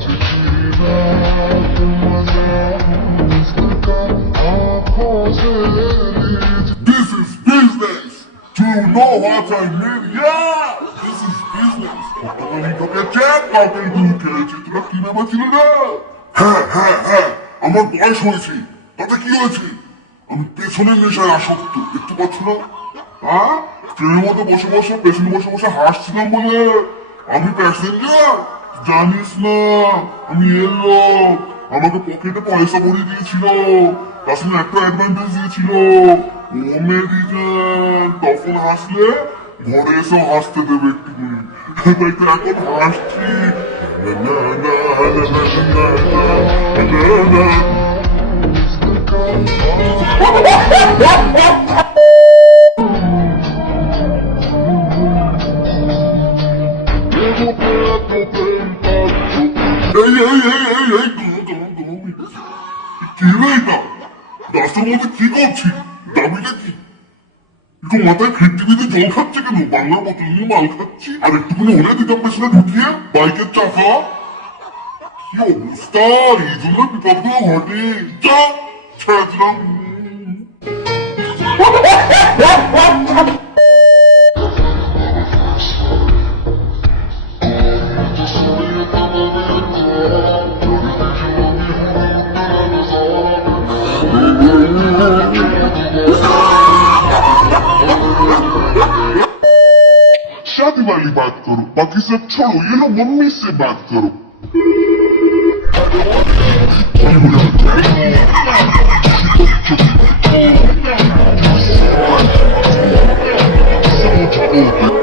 This is business. Do you know what I mean? Yeah, this is business. আমি তোকে check কাউকে গুলি খেলেছি, তোরা কি ভেবেছিলি না? হ্যাঁ হ্যাঁ হ্যাঁ, আমার বয়স হয়েছে, তাতে কি হয়েছে? আমি পেছনের নেশায় আসক্ত, দেখতে পাচ্ছ না? হ্যাঁ, ট্রেনের মধ্যে বসে বসে পেছনে বসে বসে হাসছিলাম বলে আমি প্যাসেঞ্জার, জানিস না আমি এর লোক। আমাকে পকেটে পয়সা ভরিয়ে দিয়েছিল, তার সঙ্গে একটা অ্যাডভান্টেজ দিয়েছিল, আমেরিকান, তখন হাসলে ঘরে এসেও হাসতে দেবে একটুখানি, তাই তো এখন হাসছি। এই এই এই এই এই কি রে এটা? রাস্তার মধ্যে কি করছি? দাবিটা কি? একটু মাথায় ফিরতি বিধে জল খাচ্ছে কেন? বাংলার বোতল নিয়ে মাল খাচ্ছি, আর একটুখানি হলে দিতাম পেছনে ঢুকিয়ে বাইকের চাকা। কি অবস্থা, এই জন্য বিপদগুলো ঘটে। যা ছেড়ে দিলাম। शादी वाली बात करो, बाकी सब छोड़ो, ये लो मम्मी से बात करो। समझो